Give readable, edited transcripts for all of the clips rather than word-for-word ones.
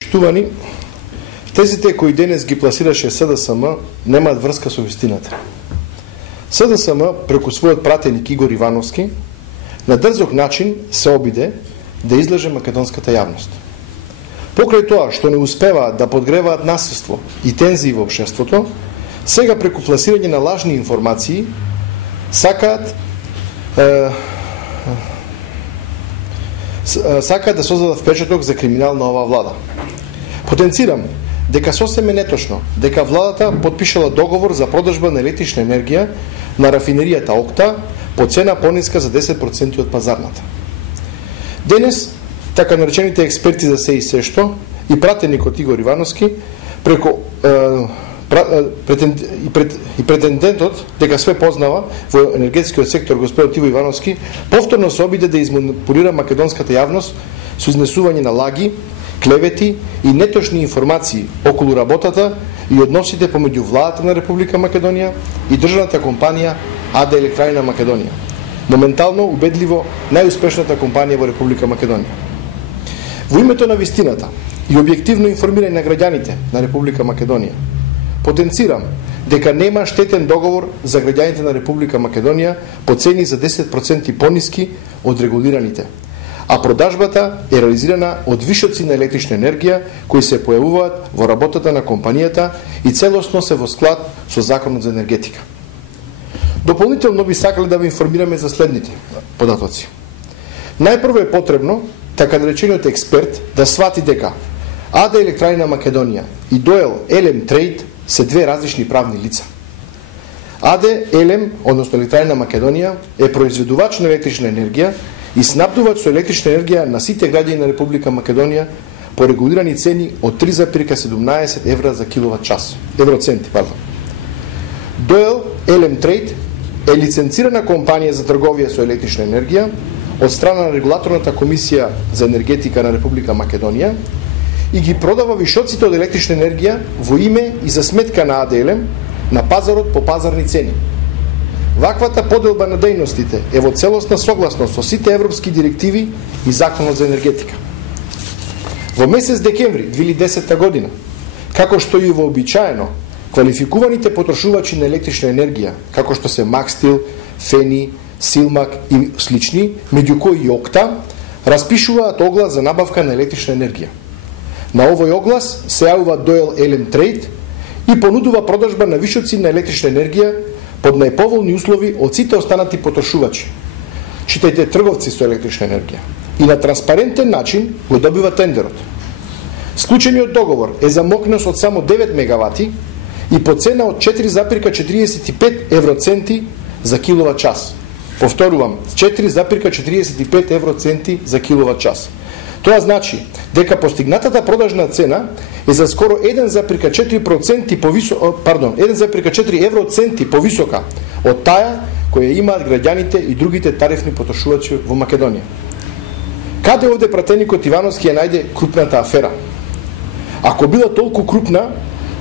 Почитувани, тезите кои денес ги пласираше СДСМ немаат врска со вистината. СДСМ, преку својот пратеник Игор Ивановски, на дрзок начин се обиде да излаже македонската јавност. Покрај тоа што не успеваат да подгреваат насилство и тензии во општеството, сега преку пласирање на лажни информации сакаат да создадат впечаток за криминал на оваа влада. Потенцирам дека сосем е неточно дека владата потпишала договор за продажба на електрична енергија на рафинеријата Окта по цена пониска за 10% од пазарната. Денес, така наречените експерти за се и се што и пратеникот Игор Ивановски преку и претендентот дека све познава во енергетскиот сектор господин Иво Ивановски повторно се обиде да изманипулира македонската јавност со изнесување на лаги, клевети и неточни информации околу работата и односите помеѓу владата на Република Македонија и државната компанија АД Електраина Македонија, моментално убедливо најуспешната компанија во Република Македонија. Во името на вистината и објективно информирање на граѓаните на Република Македонија, потенцирам дека нема штетен договор за граѓаните на Република Македонија по цени за 10% пониски од регулираните, а продажбата е реализирана од вишоци на електрична енергија кои се појавуваат во работата на компанијата и целосно се во склад со Законот за енергетика. Дополнително би сакале да ви информираме за следните податоци. Најпрво е потребно, така наречениот експерт, да свати дека АД Електраина Македонија и Доел Елем Трейд се две различни правни лица. АД Елем, односно Електраина Македонија, е произведувач на електрична енергија и снабдувач со електрична енергија на сите граѓани на Република Македонија по регулирани цени од 3,17 евра за киловат час. Евроценти, пардон. Доел Елем Трейд е лиценцирана компанија за трговија со електрична енергија од страна на Регулаторната комисија за енергетика на Република Македонија и ги продава вишоците од електрична енергија во име и за сметка на АД Елем на пазарот по пазарни цени. Ваквата поделба на дејностите е во целосна согласност со сите европски директиви и Законот за енергетика. Во месец декември 2010 година, како што и вообичаено, квалификуваните потрошувачи на електрична енергија, како што се Макстил, Фени, Силмак и слични, меѓу кои и Окта, распишуваат оглас за набавка на електрична енергија. На овој оглас се јавува Доел Елем Трейд и понудува продажба на вишоци на електрична енергија под најповолни услови од сите останати потрошувачи, читајте трговци со електрична енергија, и на транспарентен начин го добива тендерот. Склучениот договор е за мокност од само 9 мегавати и по цена од 4,45 евроценти за киловат час. Повторувам, 4,45 евроценти за киловат час. Тоа значи дека постигнатата продажна цена е за скоро 1,4 евроценти повисока од таа која имаат граѓаните и другите тарифни потрошувачи во Македонија. Каде овде пратеникот Ивановски ја најде крупната афера? Ако била толку крупна,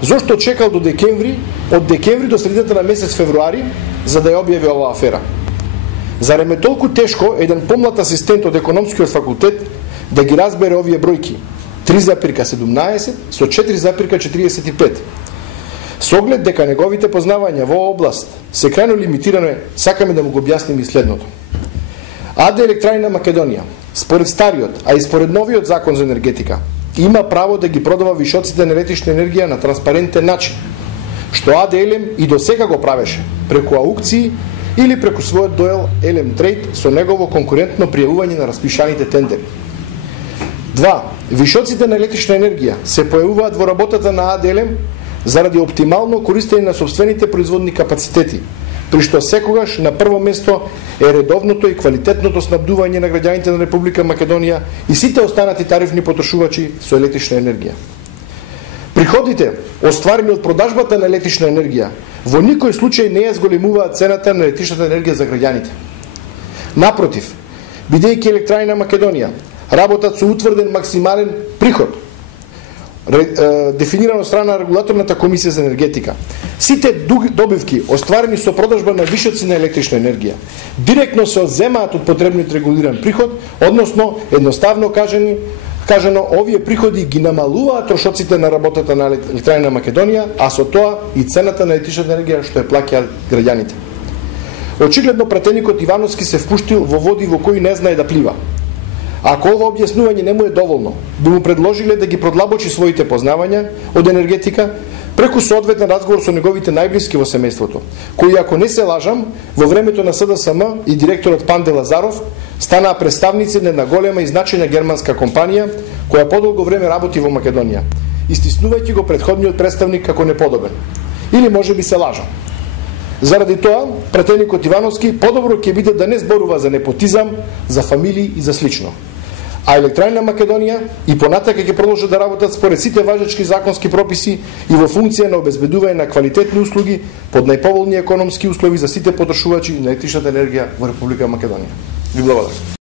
зошто чекал до декември, од декември до средината на месец февруари, за да ја објави оваа афера? Зарем е толку тешко еден помлад асистент од економскиот факултет да ги разбере овие бројки 3,17 со 4,45. Со оглед дека неговите познавања во област се крајно лимитиране, сакаме да му го објасниме и следното. АД Електраина Македонија, според стариот, а и според новиот Закон за енергетика, има право да ги продава вишоците на електрична енергија на транспарентен начин, што АД Елем и до сега го правеше, преку аукции или преку својот Доел Елем Трейд со негово конкурентно пријавување на распишаните тендери. 2. Вишоците на електрична енергија се појавуваат во работата на АД Елем заради оптимално користење на собствените производни капацитети, при што секогаш на прво место е редовното и квалитетното снабдување на граѓаните на Република Македонија и сите останати тарифни потрошувачи со електрична енергија. Приходите, остварени од продажбата на електрична енергија, во никој случај не ја зголемуваат цената на електричната енергија за граѓаните. Напротив, бидејќи Електраина Македонија работат со утврден максимален приход, дефинирано од страна на Регулаторната комисија за енергетика. Сите добивки остварени со продажба на вишоци на електрична енергија директно се одземаат од потребниот регулиран приход, односно едноставно кажани кажано, овие приходи ги намалуваат трошоците на работата на Електрања Македонија, а со тоа и цената на електричната енергија што ја плаќаат граѓаните. Очигледно пратеникот Ивановски се впуштил во води во кои не знае да плива. Ако ова објаснување не му е доволно, би му предложиле да ги продлабочи своите познавања од енергетика преку соодветен разговор со неговите најблиски во семејството, кои, ако не се лажам, во времето на СДСМ и директорот Панде Лазаров станаа представници на една голема и значајна германска компанија која подолго време работи во Македонија, истиснувајќи го претходниот представник како неподобен. Или можеби се лажам. Заради тоа, пратеникот Ивановски подобро ќе биде да не зборува за непотизам, за фамилии и за слично. А Електрања Македонија и понатака ќе продолжат да работат според сите важечки законски прописи и во функција на обезбедување на квалитетни услуги под најповолни економски услови за сите потрошувачи на електричната енергија во Република Македонија. Ви благодарам.